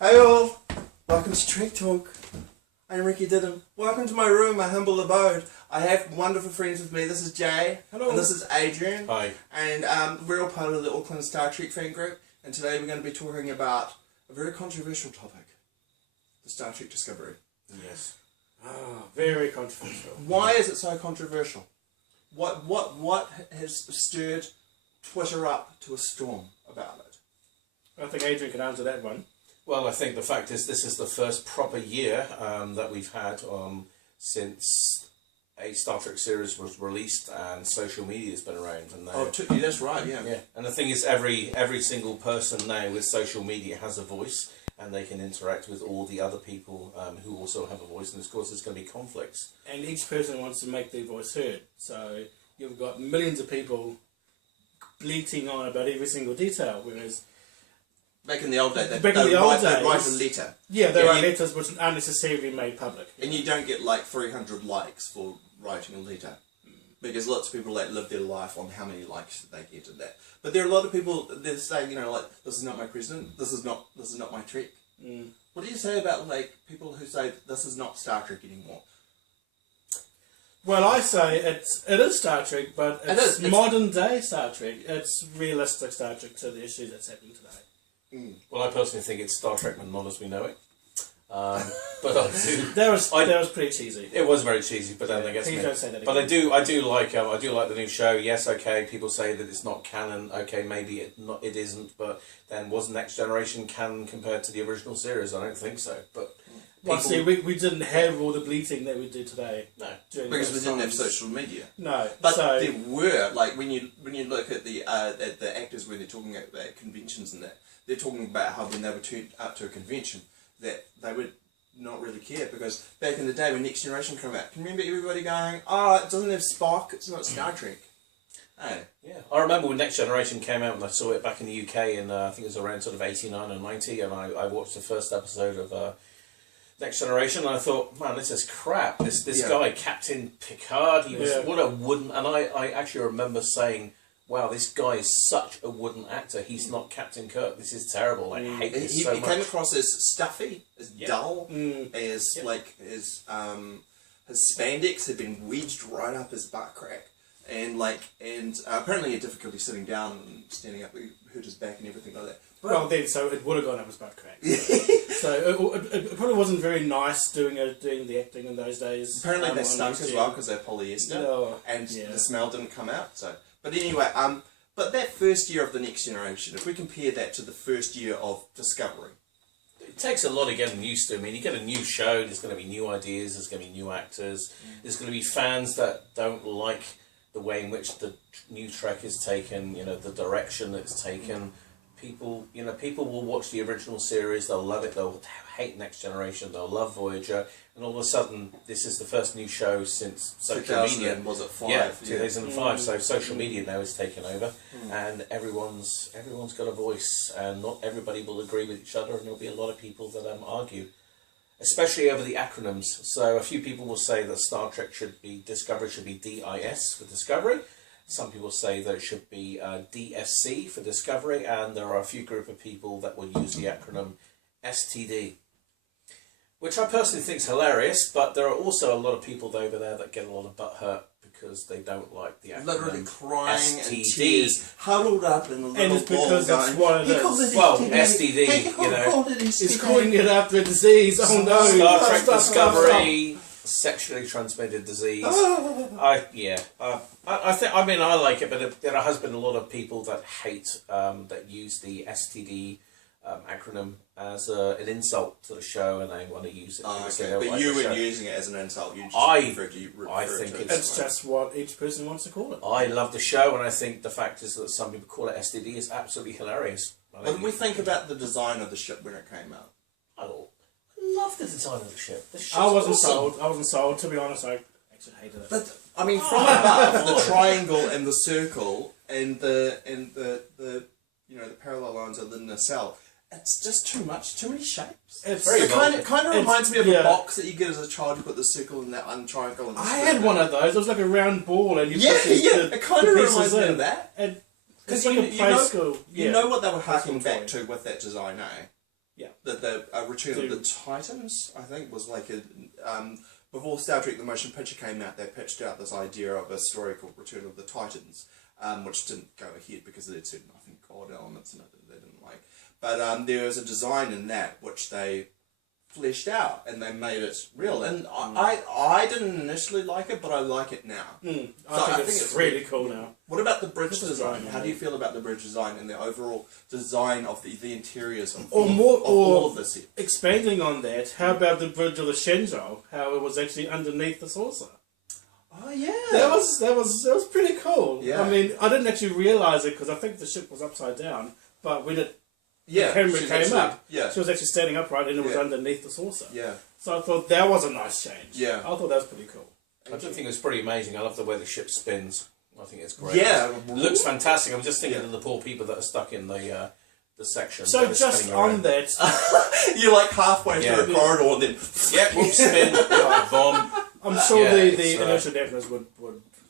Hey all, welcome to Trek Talk. I'm Ricky Didham. Welcome to my room, my humble abode. I have wonderful friends with me. This is Jay. Hello. And this is Adrian. Hi. And we're all part of the Auckland Star Trek fan group. And today we're going to be talking about a very controversial topic. The Star Trek Discovery. Yes. Very controversial. Why is it so controversial? What has stirred Twitter up to a storm about it? I think Adrian can answer that one. Well, I think the fact is this is the first proper year that we've had since a Star Trek series was released and social media has been around. And That's right, yeah. Yeah, and the thing is every single person now with social media has a voice and they can interact with all the other people who also have a voice, and of course there's going to be conflicts. And each person wants to make their voice heard. So you've got millions of people bleating on about every single detail, whereas back in the old days, they'd write a letter. Yeah, they write letters which aren't necessarily made public. And you don't get like 300 likes for writing a letter. Because lots of people live their life on how many likes they get and that. But there are a lot of people that say, like, this is not my president, this is not my Trek. What do you say about like people who say this is not Star Trek anymore? Well, I say it is Star Trek, but it's modern day Star Trek. It's realistic Star Trek to the issues that's happening today. Well, I personally think it's Star Trek, but not as we know it. But I do. That was pretty cheesy. It was very cheesy, but then I guess. Please don't say that again. But I do like the new show. Yes, okay. People say that it's not canon. Okay, maybe it isn't. But then was Next Generation canon compared to the original series? I don't think so. But well, see, we didn't have all the bleating that we do today. No, because we didn't have social media. No, but there were like when you look at the actors when they're talking at conventions and that, they're talking about how when they were turned up to a convention that they would not really care, because back in the day when Next Generation came out, can you remember everybody going, "Oh, it doesn't have Spock, it's not Star Trek." Oh. Yeah, I remember when Next Generation came out and I saw it back in the UK, and I think it was around sort of 89 or 90, and I watched the first episode of Next Generation, and I thought, man, this is crap. This guy, Captain Picard, he was what a wooden. And I actually remember saying, wow, this guy is such a wooden actor. He's not Captain Kirk. This is terrible. I hate this so much. He came across as stuffy, as dull, as like his spandex had been wedged right up his butt crack, and apparently he had difficulty sitting down and standing up. He hurt his back and everything like that. Well, then, so it would have gone up his butt crack. So it probably wasn't very nice doing the acting in those days. Apparently they stunk as well because they're polyester, and the smell didn't come out. So, but anyway, but that first year of the Next Generation, if we compare that to the first year of Discovery, it takes a lot of getting used to. I mean, you get a new show, there's going to be new ideas, there's going to be new actors, there's going to be fans that don't like the way in which the new Trek is taken, the direction that's taken. People will watch the original series, they'll love it, they'll hate Next Generation, they'll love Voyager, and all of a sudden, this is the first new show since social media. Was it 5? Yeah, 2005. So social media now is taken over, and everyone's got a voice, and not everybody will agree with each other, and there'll be a lot of people that argue, especially over the acronyms. So a few people will say that Discovery should be DIS for Discovery. Some people say that it should be DSC for Discovery, and there are a few group of people that will use the acronym STD, which I personally think is hilarious, but there are also a lot of people over there that get a lot of butt hurt because they don't like the acronym. Literally crying STD. and tears, huddled up in a little and it's because ball that's what it is. Well, STD, He's calling it after a disease. Oh no! Star Trek Discovery. Sexually transmitted disease. I like it, but there has been a lot of people that hate that use the STD acronym as an insult to the show, and they want to use it. But you were using it as an insult. You just I think it's just what each person wants to call it. I love the show, and I think the fact is that some people call it STD is absolutely hilarious. When we think about the design of the ship when it came out, I love the design of the ship. I wasn't sold. To be honest, I actually hated it. But I mean, from above, the triangle and the circle and the parallel lines of the nacelle, it's just too much. Too many shapes. It kind of reminds me of a box that you get as a child. You put the circle and that one triangle. And I had one of those. It was like a round ball, and it kind of reminds me of that. Because you know what they were harking back to with that design, eh? The Return of the Titans, I think, was like a before Star Trek: The Motion Picture came out. They pitched out this idea of a story called Return of the Titans, which didn't go ahead because it had certain, I think, God elements in it that they didn't like. But there was a design in that which they fleshed out and they made it real. And I didn't initially like it, but I like it now. I think it's really cool now. What about the bridge design? How do you feel about the bridge design and the overall design of the interiors of all of this? Expanding on that, how about the bridge of the Shenzhou? How it was actually underneath the saucer. Oh yeah, that was pretty cool. Yeah. I mean, I didn't actually realise it because I think the ship was upside down, but when the camera came up, she was actually standing upright and it was underneath the saucer. Yeah. So I thought that was a nice change. Yeah. I thought that was pretty cool. I do think it was pretty amazing. I love the way the ship spins. I think it's great. Yeah. It looks fantastic. I'm just thinking of the poor people that are stuck in the section. So just on that... You're like halfway through a corridor and then... we'll spin, bomb. I'm sure the inertial dampeners would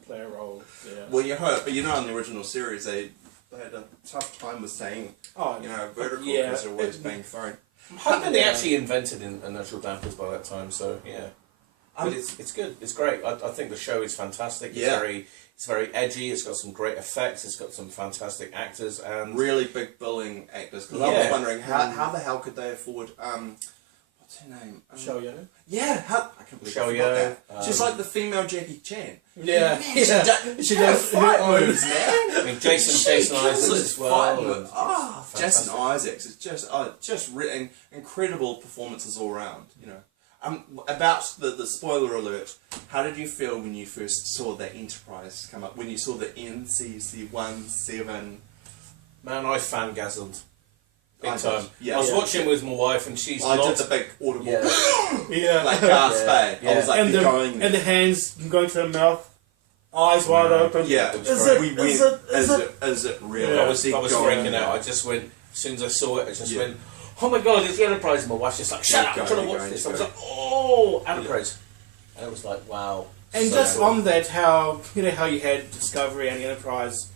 play a role. Yeah. Well, you hope, but in the original series, they had a tough time with saying, vertical is always being thrown. I'm hoping they actually invented inertial dampers by that time, so yeah. But it's good, it's great. I think the show is fantastic. It's very edgy, it's got some great effects, it's got some fantastic actors and... Really big billing actors, because I was wondering, how the hell could they afford... what's her name? Shoyo. Yeah, I can't believe I forgot that. She's like the female Jackie Chan. Yeah. She does fight moves, man. I mean, Jason Isaacs as well. Jason Isaacs is just incredible performances all around. About the spoiler alert. How did you feel when you first saw the Enterprise come up? When you saw the NCC-17? Man, I fangasmed. Big time. Yeah, I was watching with my wife and she's not... I did the big audible... like gasp, I was like, and the hands going to the mouth, eyes wide open. Yeah. Is it real? Yeah. I was freaking out. I just went, as soon as I saw it, I just went, oh my god, it's the Enterprise. And my wife's just like, shut up, I'm trying to watch this. I was like, oh, Enterprise. And it was like, wow. And just on that, how you had Discovery and Enterprise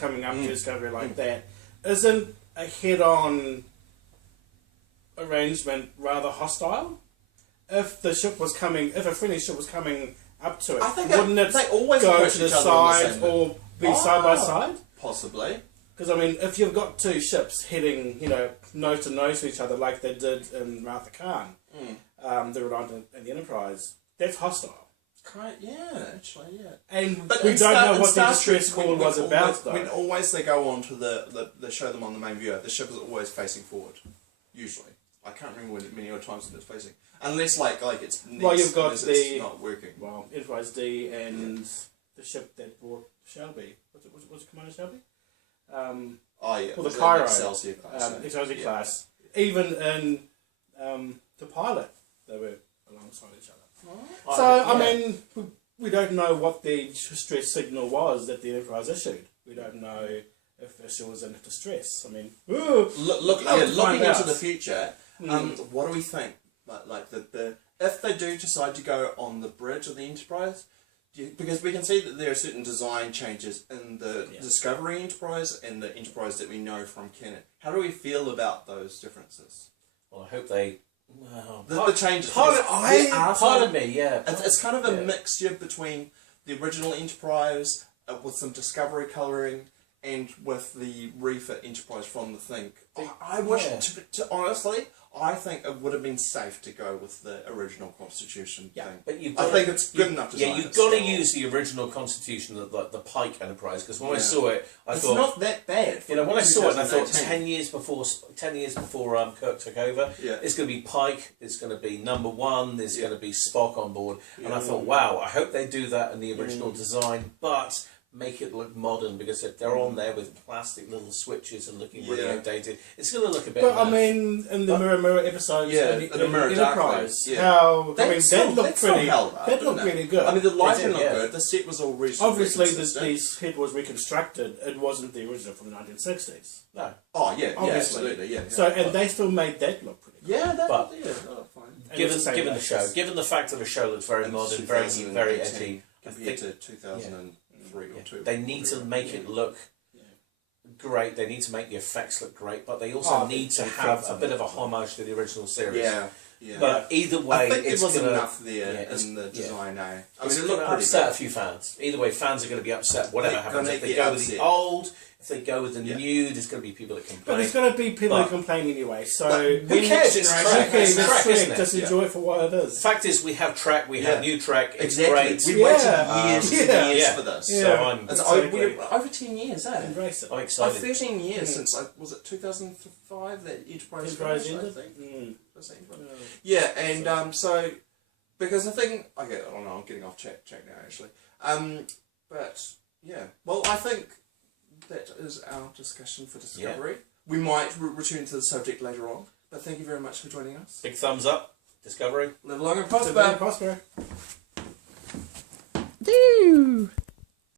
coming up to Discovery like that, isn't a head-on arrangement rather hostile? If a friendly ship was coming up to it, wouldn't it go to the side or be side by side? Possibly. Because I mean, if you've got two ships heading, nose to nose to each other like they did in Wrath of Khan, the Reliant and the Enterprise, that's hostile. Actually. But we don't know what the distress call was about, though. When always they go on to they show them on the main viewer, the ship is always facing forward. Usually. I can't remember many other times that it's facing. Unless, like it's next, well, you've got it's not working. Well, Enterprise D and the ship that brought Shelby. Was it Commander Shelby? Well, the Cairo. Excelsior class. Excelsior class. Even in the pilot, they were alongside each other. So, I mean, we don't know what the distress signal was that the Enterprise issued. We don't know if the ship was in distress. I mean, looking into the future, what do we think? Like if they do decide to go on the bridge of the Enterprise, because we can see that there are certain design changes in the Discovery Enterprise and the Enterprise that we know from canon. How do we feel about those differences? Well, I hope they... The changes. Part of me, yeah. It's kind of a mixture between the original Enterprise with some Discovery colouring and with the refit Enterprise from the thing. I wish, honestly, I think it would have been safe to go with the original Constitution thing. But I think it's good enough design. Yeah, you've got to use the original Constitution, the Pike Enterprise, because when I saw it, I thought... It's not that bad. When I saw it, I thought 10 years before Kirk took over, it's going to be Pike, it's going to be number 1, there's going to be Spock on board. And I thought, wow, I hope they do that in the original design, but... make it look modern, because if they're on there with plastic little switches and looking really outdated, it's going to look a bit. But I mean, in the Mirror episodes, the Mirror Enterprise, that looked really good. I mean, the lighting looked good. The set was all obviously the head was reconstructed. It wasn't the original from the 1960s. No. Oh yeah, obviously. Absolutely, yeah. So and they still made that look pretty good. Yeah, but fine. Given the show, given the fact that the show looks very modern, very edgy, compared to 2003 or 2. They need to make it look great. They need to make the effects look great, but they also need to have a bit of a homage to the original series. Yeah. Yeah. But either way, I think it's there was gonna, enough there in the design. I it's mean, it going looked to pretty upset good. a few fans. Either way, fans are going to be upset. Whatever They're happens, gonna if they get go with upset. the old, if they go with the new, there's going to be people that But complain. there's going to be people who complain anyway. So Who cares? It's track. okay, It's that's track, Trek. isn't it? Just enjoy it for what it The is. fact is, we have track. We have new track. It's Exactly. great. We waited years and years Yeah. for this. Yeah. So I'm It's Exactly. over 10 years, eh? Embrace it. I'm Like excited. 13 years since, was it 2005 that Enterprise Enterprise finished, I ended. think? Yeah, and so, because the thing, okay, I don't know, I'm getting off track now actually. But yeah, well, I think that is our discussion for Discovery. Yeah. We might return to the subject later on, but thank you very much for joining us. Big thumbs up. Discovery. Live long and Live long and prosper. prosper. Do.